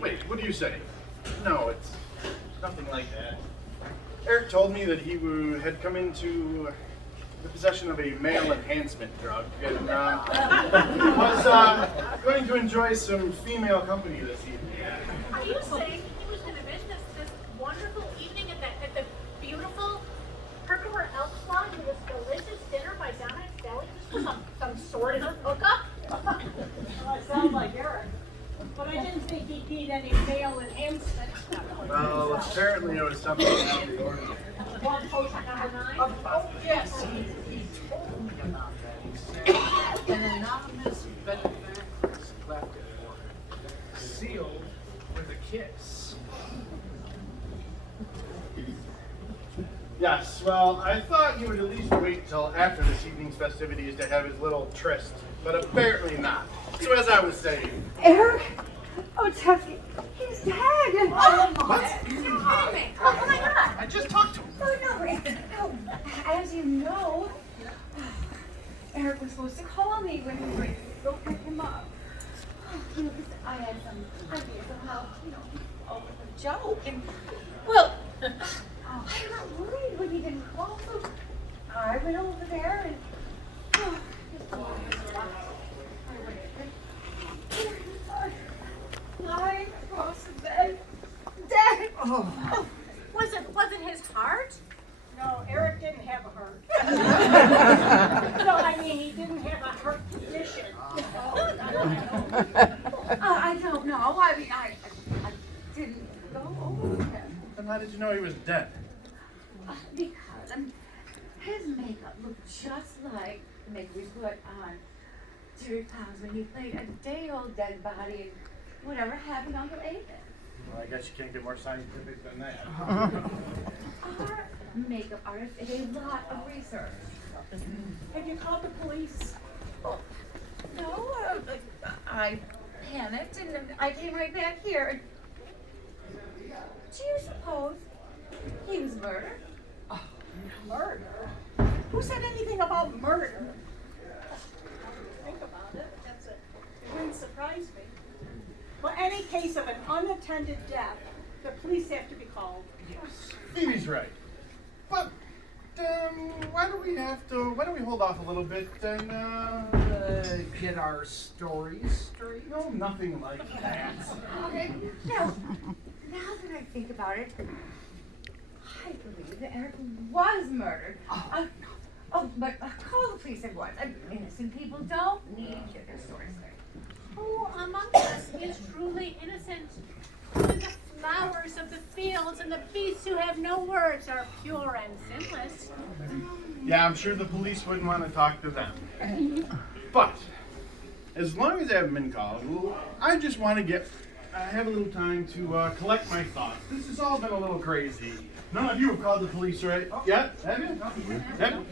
Wait, what do you say? No, it's nothing like that. Eric told me that he had come into the possession of a male enhancement drug and was going to enjoy some female company this evening. Are you saying he was going to miss this wonderful evening at the beautiful Herkimer County with this delicious dinner by Dominic's Deli just for some sort of hookup? Well, it sounds like Eric. But I didn't think he'd need any male enhancement. Well, apparently it was something out of the ordinary. One potion number 9? Oh, yes, he told me about that. He said an anonymous benefactress left it for him, sealed with a kiss. Yes, well, I thought he would at least wait till after this evening's festivities to have his little tryst, but apparently not. So as I was saying... Eric? Oh, Tuffy, he's dead! What? Oh my God! I just talked to him. No, as you know, Eric was supposed to call me when we were to go pick him up. You know, 'cause I had some ideas of how, a joke, and, well, I got worried when he didn't call, so I went over there and, his door was locked. I went in, lying across the bed, dead. Oh, was it his heart? No, Eric didn't have a heart. No, I mean, he didn't have a heart condition. I don't know. I mean, I didn't go over him. Then how did you know he was dead? Because his makeup looked just like the makeup we put on Jerry Powers when he played a day-old dead body in whatever happened on Uncle Aiden. Well, I guess you can't get more scientific than that. Our makeup artist did a lot of research. Have you called the police? No, I panicked and I came right back here. Do you suppose he was murdered? Murder? Who said anything about murder? Think about it. It wouldn't surprise me. Well, any case of an unattended death, the police have to be called. Phoebe's right. But, why don't we hold off a little bit and, Get our stories straight. no, nothing like that. Okay, now that I think about it, I believe that Eric was murdered. But call the police at once. Innocent people don't need to get their stories straight. Who among us is truly innocent? When the flowers of the fields and the beasts who have no words are pure and sinless. Yeah, I'm sure the police wouldn't want to talk to them. But, as long as I haven't been called, I just want to have a little time to collect my thoughts. This has all been a little crazy. None of you have called the police, right? Yet? Have you? Have you?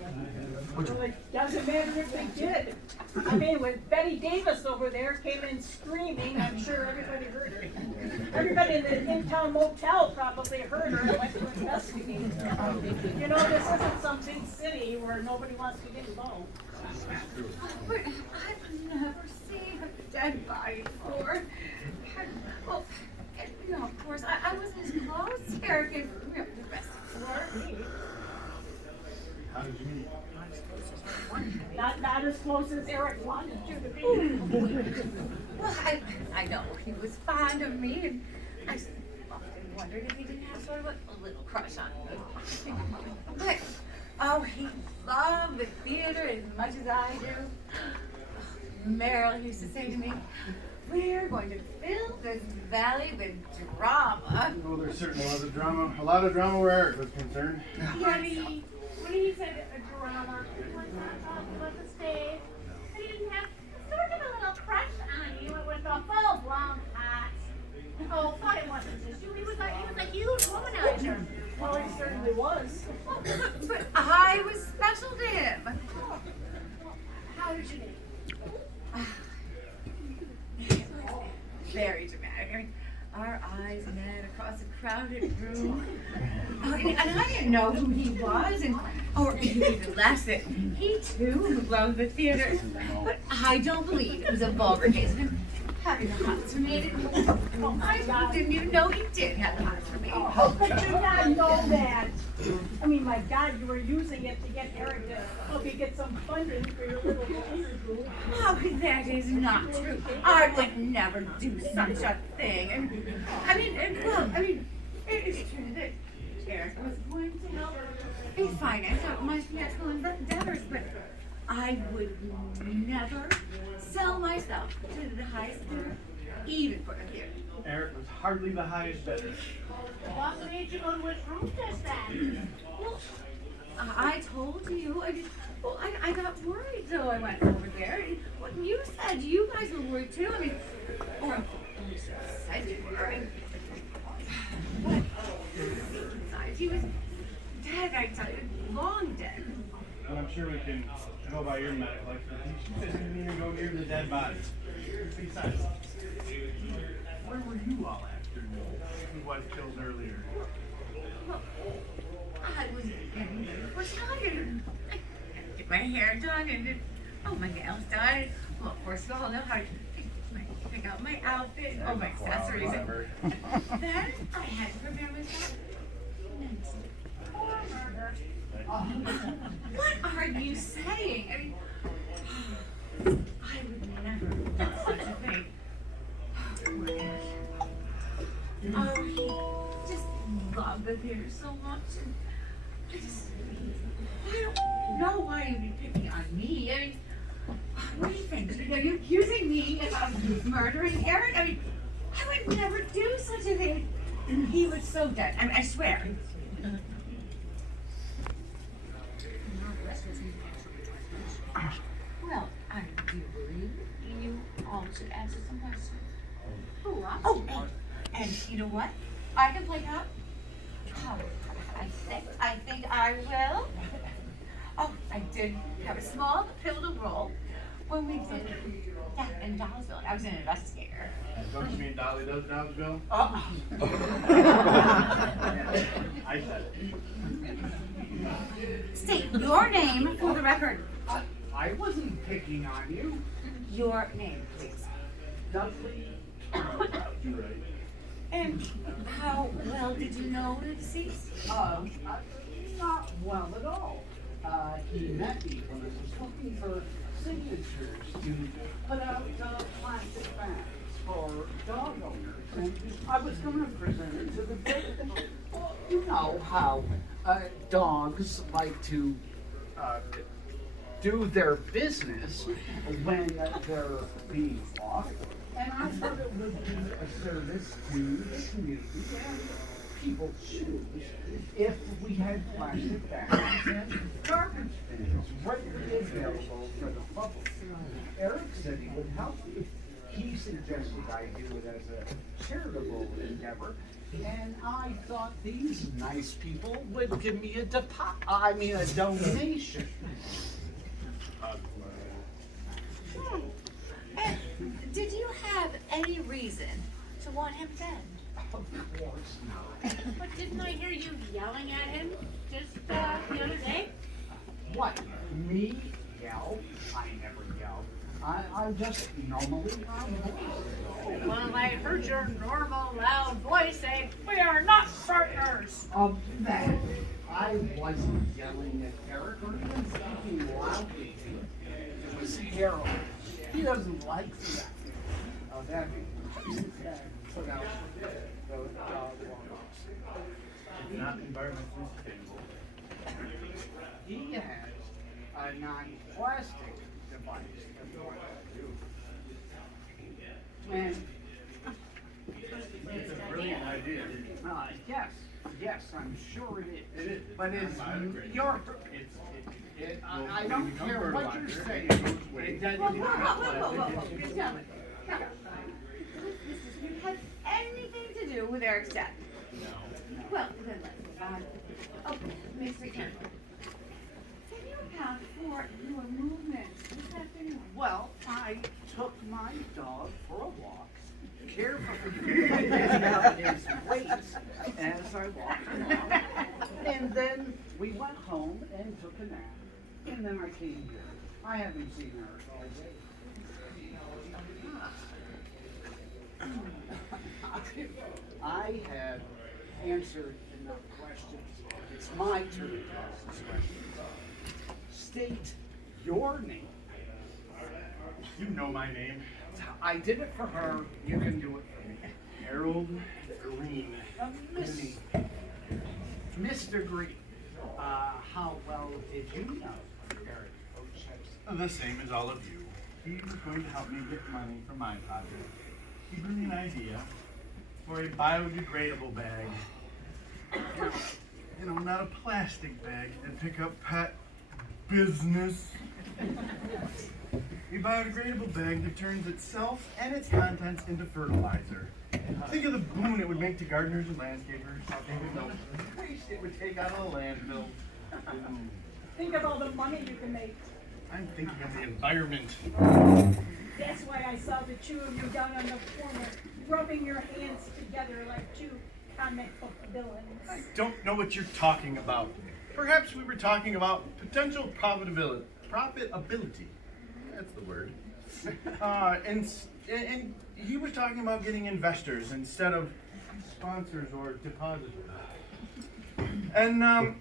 Well, it doesn't matter if they did. I mean, when Betty Davis over there came in screaming, I'm sure everybody heard her. Everybody in the in-town motel probably heard her and went to investigate. You know, this isn't some big city where nobody wants to get involved. But I've never seen a dead body before. Well, of course, I wasn't as close to Eric as the rest of the world. How did you meet? Not as close as Eric wanted you to be. Well, I know he was fond of me, and I often wondered if he didn't have sort of a little crush on me. But, he loved the theater as much as I do. Meryl used to say to me, we're going to fill this valley with drama. Oh, there certainly was a lot of drama where Eric was concerned. When he said a drama, he was not talking about the stage. And he didn't have sort of a little crush on you with a full-blown hot. Oh, thought it wasn't just you. He was a huge womanizer. Well, he certainly was. But I was special to him. How did you meet? Very dramatic. I mean, our eyes met across a crowded room. And I didn't know who he was, or even less that he too loved the theater. But I don't believe it was a vulgar case of him having the house cremated. I didn't even know he did have the house cremated. How could you not know that? I mean, my God, you were using it to get Eric to help you get some funding for your little theater group. Oh, that is not true. I would never do such a thing. It is true that Eric was going to help me finance out my theatrical endeavors, but I would never sell myself to the highest bidder, even for a theater. Eric was hardly the highest bidder. What made you go to his room just then? Well, I told you. I got worried, so I went over there. What you said, you guys were worried too. I mean, or at least said you were. Besides, he was dead. I tell you, long dead. And I'm sure we can go by your medical expertise. You didn't even go near the dead body. Besides, where were you all after he was killed earlier? Well, I was getting ready for Sunday. I get my hair done and my nails done. Well, of course, you all know how to pick out my outfit, my accessories. And then I had to prepare myself. What are you saying? I mean, I would never do such a thing. He just loved the theater so much. And I don't know why you'd be picking on me. I mean, what do you think? Are you accusing me of murdering Eric? I mean, I would never do such a thing. He was so dead. I swear. Well, I do believe you all should answer some questions. Oh, and you know what? I can play out. Oh, I think I will. Oh, I did have a small pivotal role when we did that in Dollsville. I was an investigator. Don't you mean Dolly does Dobbsville? I said it. State your name for the record. I wasn't picking on you. Your name, please. Dudley. You're right. And how well did you know the deceased? Not well at all. He met me when I was looking for signatures to put out plastic bags for dog owners, and I was going to present it to the board. Well, you know how dogs like to do their business when they're being walked, and I thought it would be a service to the community and people's shoes if we had plastic bags and garbage bins readily available for the public. Eric said he would help me. He suggested I do it as a charitable endeavor, and I thought these nice people would give me a donation. And did you have any reason to want him dead? Of course not. But didn't I hear you yelling at him just the other day? What? Me yell? I never yell. I just normally loud voice. Well, I heard your normal loud voice say, "We are not partners." Of that, I wasn't yelling at Eric or even speaking loudly to him. It was Harold. He doesn't like that. That put out the walk-offs. It's not environmentally sustainable. He has a non-plastic device that he wants to do. And It's a brilliant idea. yes, I'm sure it is. It is. But it's I agree. your. I don't become care what you're fertilizer. saying. It goes away. It doesn't. Whoa. Just tell me. This has anything to do with Eric's death? No. Well, then let's move on. Okay, Mr. Campbell. Can you account for your movements this afternoon? Well, I took my dog for a walk, carefully pointed out his weight as I walked along, and then we went home and took a nap, and then I came here. I haven't seen her all day. I have answered enough questions. It's my turn to ask this question. State your name. You know my name. I did it for her. You can do it for me. Harold Green. Mr. Green, how well did you know Eric Oshep's? The same as all of you. He was going to help me get money for my project. He gave me an idea for a biodegradable bag. You know, not a plastic bag and pick up pet business. A biodegradable bag that turns itself and its contents into fertilizer. Think of the boon it would make to gardeners and landscapers. Think of the waste it would take out of the landfill. Think of all the money you can make. I'm thinking of the environment. That's why I saw the two of you down on the corner, rubbing your hands together like two comic book villains. I don't know what you're talking about. Perhaps we were talking about potential profitability. Profitability. That's the word. And he was talking about getting investors instead of sponsors or depositors. And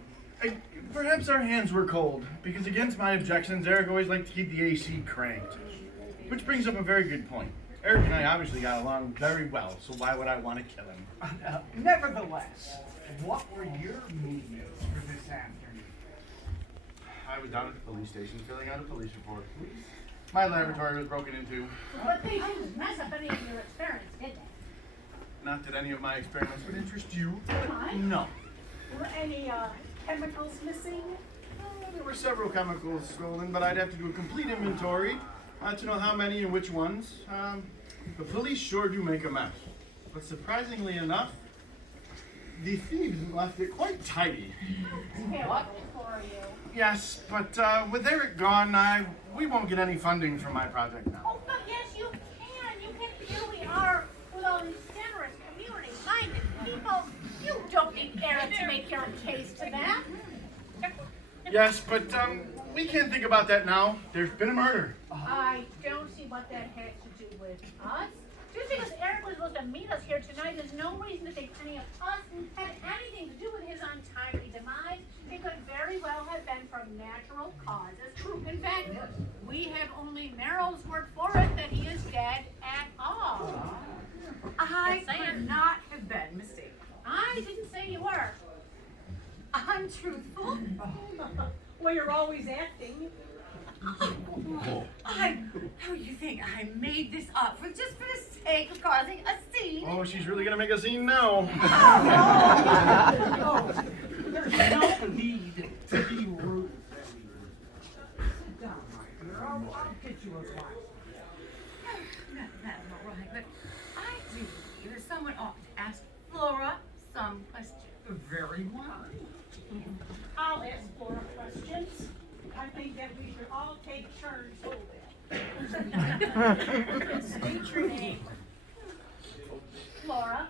perhaps our hands were cold, because against my objections, Eric always liked to keep the AC cranked. Which brings up a very good point. Eric and I obviously got along very well, so why would I want to kill him? Nevertheless, what were your movements for this afternoon? I was down at the police station filling out a police report. My laboratory was broken into. But they didn't mess up any of your experiments, did they? Not that any of my experiments would interest you. Mine? No. Were any chemicals missing? There were several chemicals stolen, but I'd have to do a complete inventory to know how many and which ones. The police sure do make a mess. But surprisingly enough, the thieves left it quite tidy. What for you? Yes, but with Eric gone, we won't get any funding from my project now. Oh, but yes, you can. You can. Here we are with all these generous, community-minded people. You don't need Eric to make your case to that. Yes, but we can't think about that now. There's been a murder. I don't see what that has to do with us. Just because Eric was supposed to meet us here tonight, there's no reason to think any of us had anything to do with his untimely demise. It could very well have been from natural causes. In fact, we have only Merrill's word for it that he is dead at all. I could not have been mistaken. I didn't say you were. I'm truthful. Well, you're always acting. You think I made this up just for the sake of causing a scene? Oh, she's really gonna make a scene now. There's no need to be rude. Sit down, my dear. I'll get you a glass. That's all right, but I do believe that someone ought to ask Flora some questions. Very well. I'll ask Flora questions. I think that we should all take turns holding. State your name. Flora.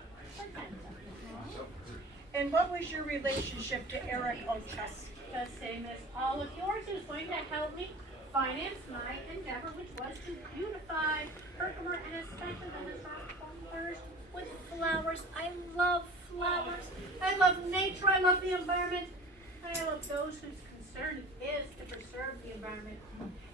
And what was your relationship to Eric Oshep? The same as all of yours, who's going to help me finance my endeavor, which was to beautify Herkimer and especially the historical corners with flowers. I love flowers. I love nature. I love the environment. I love those whose concern is to preserve the environment.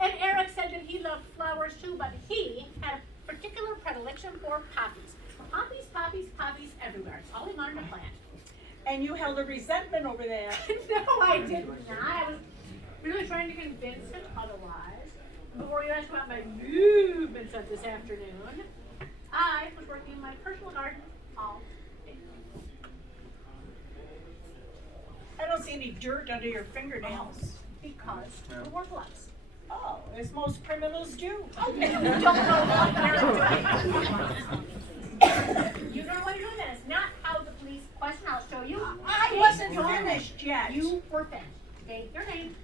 And Eric said that he loved flowers too, but he had a particular predilection for poppies. Poppies, poppies, poppies everywhere. It's all he wanted to plant. And you held a resentment over that. No, I did not. I was really trying to convince him otherwise. Before you ask about my movements of this afternoon, I was working in my personal garden all day. I don't see any dirt under your fingernails. Because we wore gloves. Oh, as most criminals do. Oh, you don't know what you're doing. You don't know what you're doing. That is not how the police question. I'll show you. I wasn't finished yet. You were finished. State your name.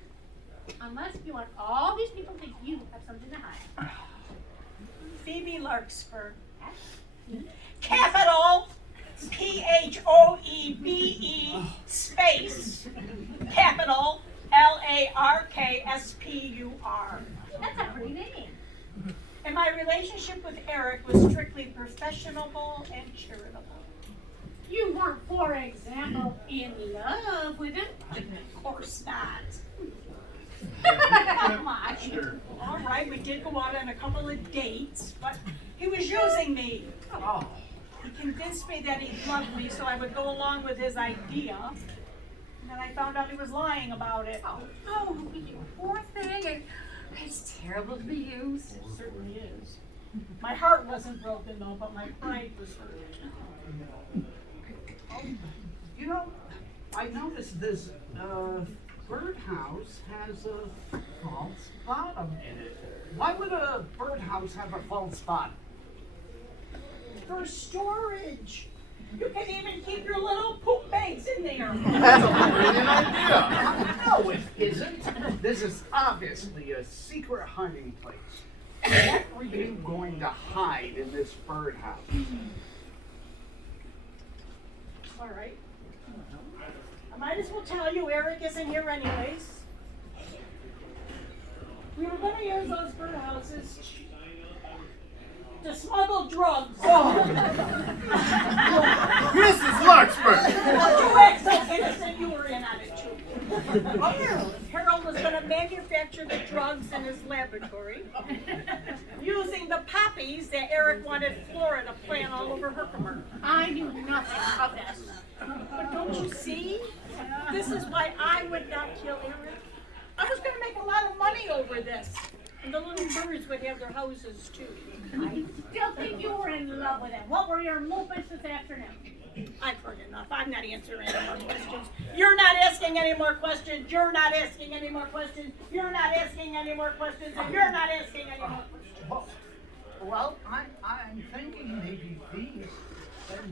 Unless you want all these people to think you have something to hide. Phoebe Larkspur. Capital P-H-O-E-B-E space capital L-A-R-K-S-P-U-R. That's a pretty name. And my relationship with Eric was strictly professional and charitable. You weren't, for example, in love with him? Of course not. Come on. Sure. All right, we did go out on a couple of dates, but he was using me. Oh, He convinced me that he loved me so I would go along with his idea. And then I found out he was lying about it. Oh, you poor thing. It's terrible to be used. It certainly is. My heart wasn't broken though, but my pride was hurt. you know, I noticed this birdhouse has a false bottom in it. Why would a birdhouse have a false bottom? For storage. You can even keep your little poop bags in there. That's a brilliant idea. No, it isn't. This is obviously a secret hiding place. What were you going to hide in this birdhouse? All right. I might as well tell you, Eric isn't here anyways. We were going to use those birdhouses to smuggle drugs. Mrs. Larkspur! You act so innocent, you were in on it too. Harold was going to manufacture the drugs in his laboratory using the poppies that Eric wanted Flora to plant all over Herkimer. I knew nothing of this. But don't you see? This is why I would not kill Eric. I was going to make a lot of money over this. And the little birds would have their houses too. I still think you were in love with him. What were your movements this afternoon? I've heard enough. I'm not answering any more questions. You're not asking any more questions. You're not asking any more questions. You're not asking any more questions. And you're not asking any more questions. Well, I'm thinking maybe these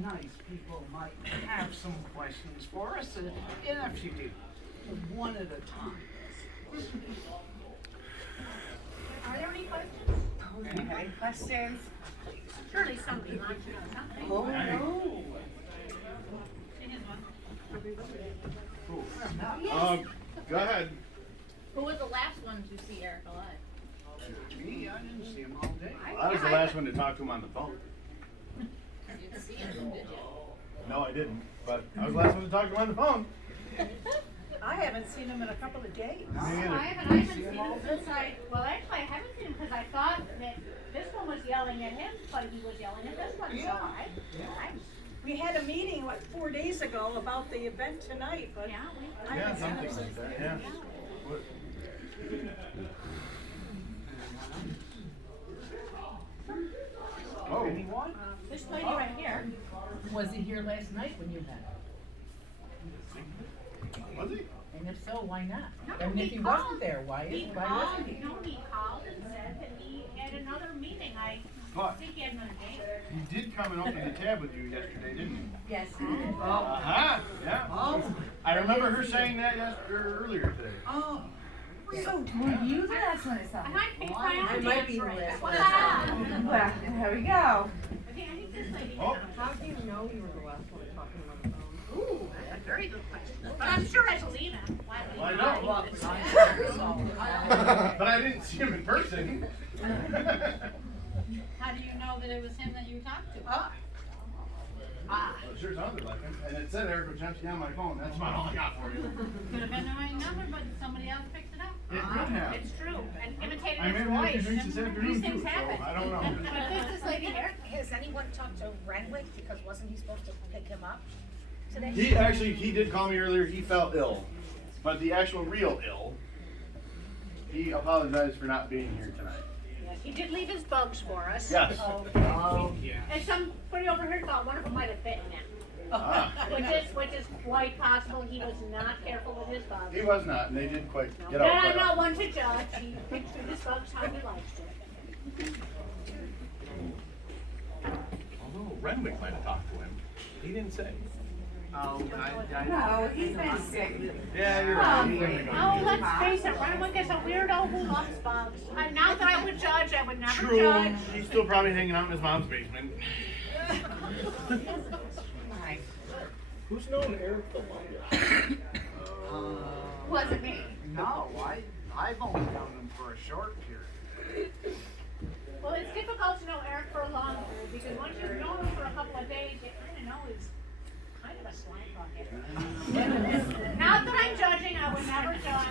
nice people might have some questions for us, and if you do, one at a time. Are there any questions? Any questions? Surely somebody wants to know something. Oh, no. Go ahead. Who was the last one to see Eric alive? Me, I didn't see him all day. I was the last one to talk to him on the phone. You didn't see him, did you? No, I didn't, but I was the last one to talk to him on the phone. I haven't seen him in a couple of days. Me I neither. haven't seen him since well, actually, I haven't seen him because I thought that this one was yelling at him, but he was yelling at this one, so I. We had a meeting, 4 days ago about the event tonight, but Yeah, I Yeah, haven't seen him something since like that, then. yeah. What- Oh, Anyone? this lady right here. Was he here last night when you met? was he? And if so, why not? No, I mean, if he he called. wasn't there, why He why called, wasn't he? no, he called and said that he had another meeting. I But think he had another date. he did come and open the tab with you yesterday, didn't he? Yes, he did. Uh-huh, yeah. Oh. I remember her saying that earlier today. Oh. So, were you the last one I saw? And I think I might be the answering. last Wow. Well, there we go. Okay, I think this lady. Oh. How do you know you were the last one talking on the phone? Ooh, that's a very good question. But I'm sure I believe him. Why would I he know. lie? But I didn't see him in person. How do you know that it was him that you talked to? Well, it sure sounded like him. And it said Eric Wachowski on my phone. That's about all I got for you. Could have been the right number, but somebody else picked it up. It could have. It's true. And imitated I his made one of voice. these drinks this afternoon These too, things so happen. I don't know. But this lady here. Has anyone talked to Renwick, because wasn't he supposed to pick him up today? He did call me earlier. He felt ill. But the actual real ill, he apologized for not being here tonight. Yes, he did leave his bugs for us. Yes. Oh, yeah. And somebody over here thought one of them might have bitten him. Ah, Which is quite possible. He was not careful with his bugs. he was not, and they did quite get But out. I'm quite not often. one to judge. He picked through his bugs how he likes it. Although Renwick might have talked to him. He didn't say. Oh, No, he's been sick. Yeah, you're right. He wouldn't have Oh, gone. let's face it, Renwick is a weirdo who loves bugs. Not that I would judge, I would never True. judge. He's still probably hanging out in his mom's basement. Who's known Eric the longest? Wasn't me. No, I've only known him for a short period. Well, it's difficult to know Eric for a long period because once you've known him for a couple of days, you kind of know his a slang bucket. Not that I'm judging, I would never judge.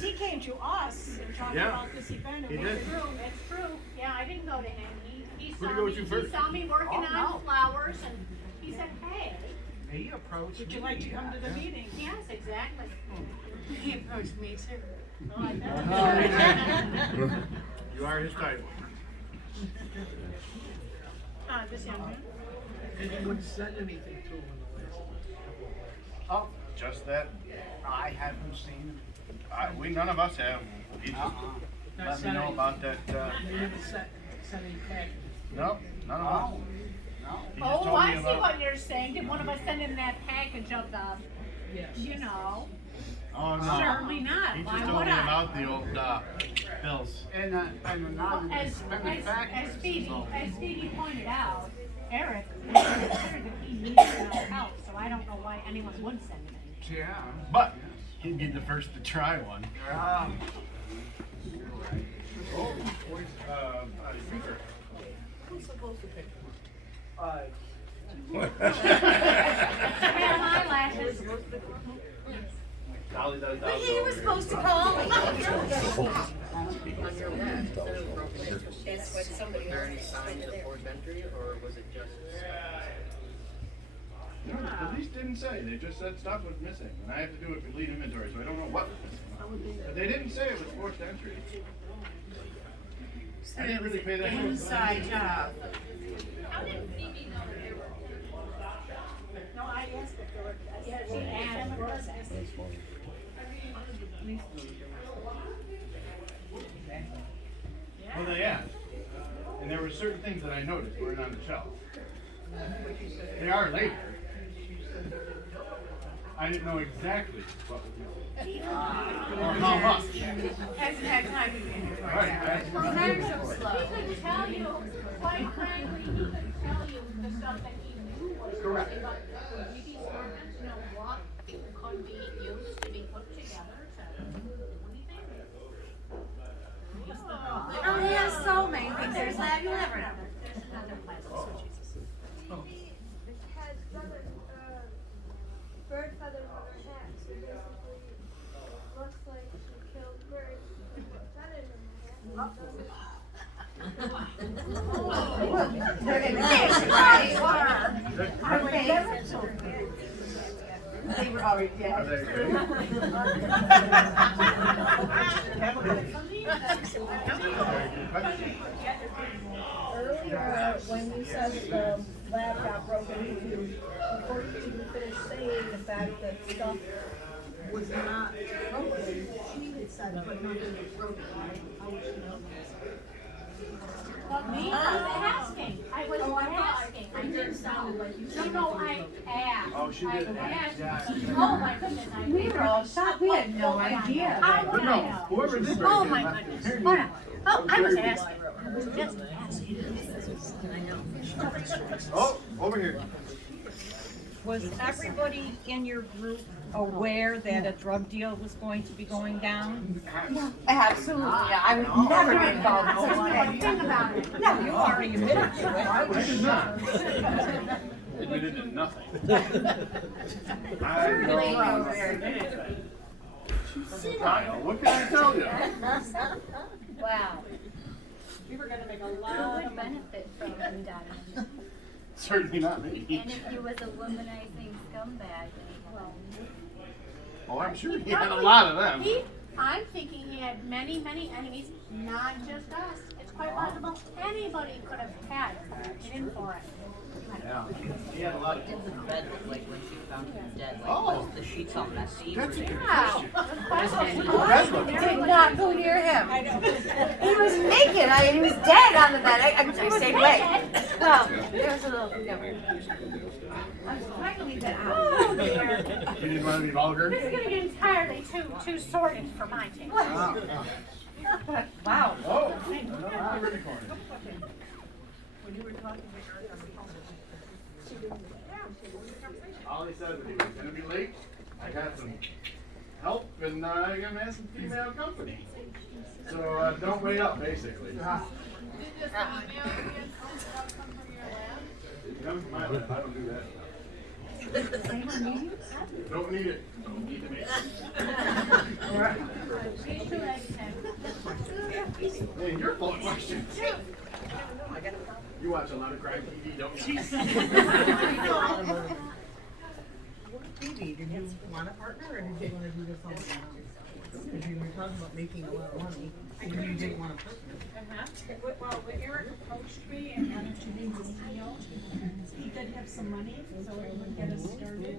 He came to us and talked Yeah. about this event He and did. went through. It's true. Yeah, I didn't go to him. He Where'd saw he go me. to He first? saw me working Oh, no. on flowers, and he said, "Hey." He approached Would me. you like to come to the meeting? Yes, exactly. He approached me too. Oh, I bet. You are his type. This young man. Anyone said anything to him in the last? Oh, Just that. I haven't seen We none of us have. He him. just let me know about that. They never sent any packages. No, none of us. No. He just Oh, told I me see about. what you're saying. Did one of us send him that package of the, Yes. you know? Oh no. Certainly not. He Why just told would me I? about the old bills. And anonymous benefactor. As Phoebe pointed out, Eric considered that he needed no help, so I don't know why anyone would send him anything. Yeah. But he'd be the first to try one. Oh, speaker. Who's supposed to pick him Had eyelashes. Dolly does. But he was supposed to call me. That's what somebody Was there else any said. signs of forced entry, or was it just? No, the police didn't say. They just said stuff was missing, and I have to do a complete inventory, so I don't know what was missing. But they didn't say it was forced entry. I didn't really pay that much Inside job. How did Phoebe know that they were? No, I asked if there were, yeah, she asked him, was this? Well, they asked. And there were certain things that I noticed weren't on the shelf. They are later. I didn't know exactly what was missing. Or how much. Hasn't had time to get into Right. Well, they're so slow. He could tell you, quite frankly, he could tell you the stuff that he knew was Correct. missing, but would we be smart enough to know what could be used to be put together to do anything? Oh, he has so many things. There's that, you'll never know. There's another place. Phoebe has feathers, bird feathers on her hat, so basically it looks like she killed birds with feathers in her They were already Are dead. they good? Earlier, when you said that the lab got broken into, before you even finished saying the fact that stuff was not broken, she had said, but nothing was broken, right? How would she know that? But me, I was asking. I was asking. I didn't know. No, I asked. Oh, she did I ask. asked. Yeah. Oh my goodness, I We were all shocked. We had no idea. How would But I no, know? whoever did break Oh it my left goodness. it. Hold on. Oh, I was asking. Just asking. Oh, over here. Was everybody in your group aware that a drug deal was going to be going down? Absolutely. I would never get involved in such a thing. Think about it. No, you already admitted to it. I did not. Admitted to nothing. I know. Kyle, what can I tell you? Wow. We were gonna make a Who lot would of money. benefit from him dying? Certainly not me. And if he was a womanizing scumbag, well, Oh, I'm sure he had a lot of them. I'm thinking he had many, many enemies, not just us. It's quite possible anybody could have had it in for it. Yeah. He had a lot of Did the bed look like when she found him dead? Like, Oh. was the sheets all messy? That's a good Wow. question. Good question. I did not go near him. He was naked. He was dead on the bed. I'm sure he stayed away. Well, there was a little, never. I was trying to leave that out. Oh dear. You didn't want to be vulgar? This is going to get entirely too sordid for my taste. Wow. Oh, I'm recording. When you were talking to her on the phone, she didn't. All he said was he was going to be late. I got some help, and I got to have some female company. So don't wait up, basically. It comes from my lab. I don't do that stuff. Don't need it. Don't need it. Hey, you're full of questions. You watch a lot of crime TV, don't you? Phoebe, did you want a partner or did you want to do this all alone? Because you were talking about making a lot of money and you didn't want a partner. Well, when Eric approached me and wanted to do this deal, he did have some money, so it would get us started.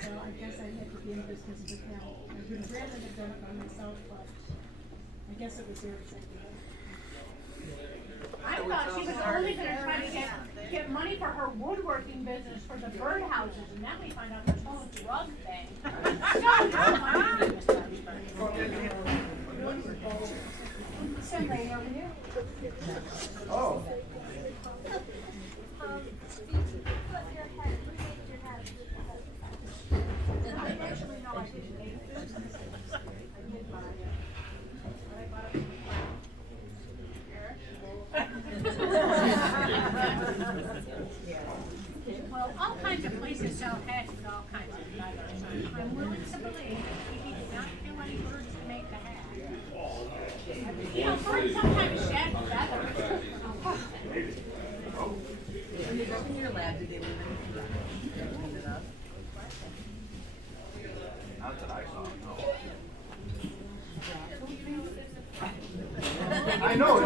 So I guess I had to be in business with him. I would rather have done it by myself, but I guess it was Eric's idea. I thought she was only gonna try to get money for her woodworking business for the birdhouses, and then we find out this whole drug thing. Some lady over here. Oh. Actually, no, I didn't make it. I did buy it. But I bought it from Well, all kinds of places sell hats with all kinds of feathers. I'm willing to believe that he did not kill any birds to make the hat. You know, birds sometimes shed feathers. When you go in your lab, did they leave anything it up? Not that I saw, no. I know.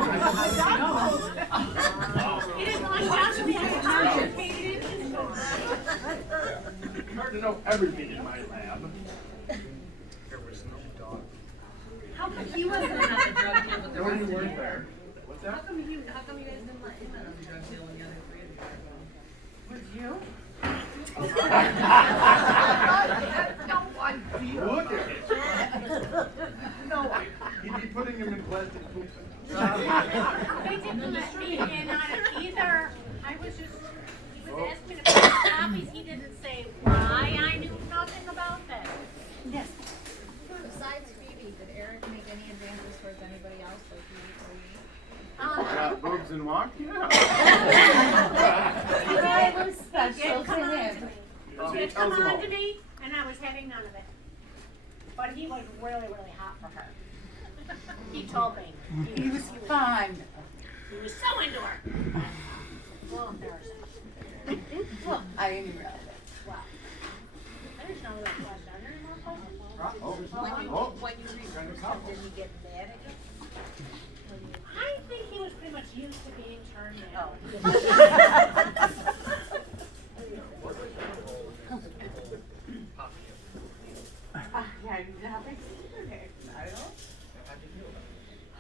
He didn't want to talk to me. Hard to know everything in my lab. There was no dog. How come he wasn't on the drug deal with the No, rest you of weren't you? there. What's that? How come you guys didn't let him in on the drug deal when the other three of you were? Was you? Look at it. No, he'd be putting him in plastic poops. They didn't let me in on it either. I was just, he was asking about copies. He didn't say why. I knew nothing about that. Yes. Besides Phoebe, did Eric make any advances towards anybody else like you or you? Got boobs and walk? I was special to him. He did come on to me, and I was having none of it. But he was really, really hot for her. He told me. He was fun. He was so into her. Well, embarrassing. Well, I didn't realize it. Wow. There's no other question. Are there any more questions? When you reversed him, did he get mad at you? I think he was pretty much used to being turned down. Yeah, nothing. Okay, not at all.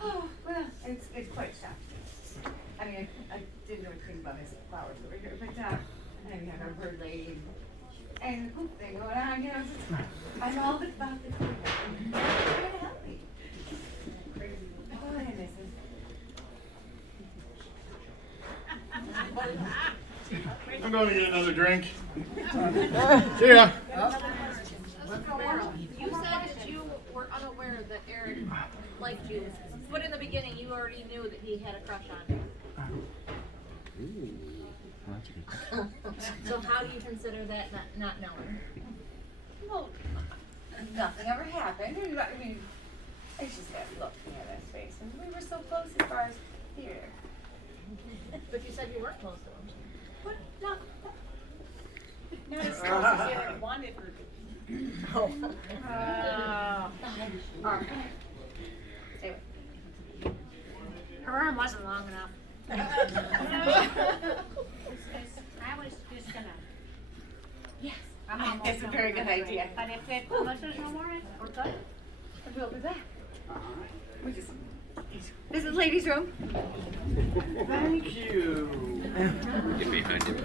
Oh, well, it's quite shocking. I mean, I didn't know anything about his flowers over here, but and we have our bird lady and the poop thing going on, you know, it's just, I know all about this. You're gonna help me. Oh, I miss him. I'm going to get another drink. See ya. You said that you were unaware that Eric liked you, but in the beginning you already knew that he had a crush on you. So how do you consider that not knowing? Well, nothing ever happened. I mean, I just kept looking at his face, and we were so close as far as theater. But you said you weren't close to him. But not Not as close as Eric wanted her to be. Her arm wasn't long enough. I was just gonna. Yes. I'm almost That's a done very with good my idea. drink. But if unless there's no more, we're good. We'll do that. This is ladies' room. Thank you. Get behind him.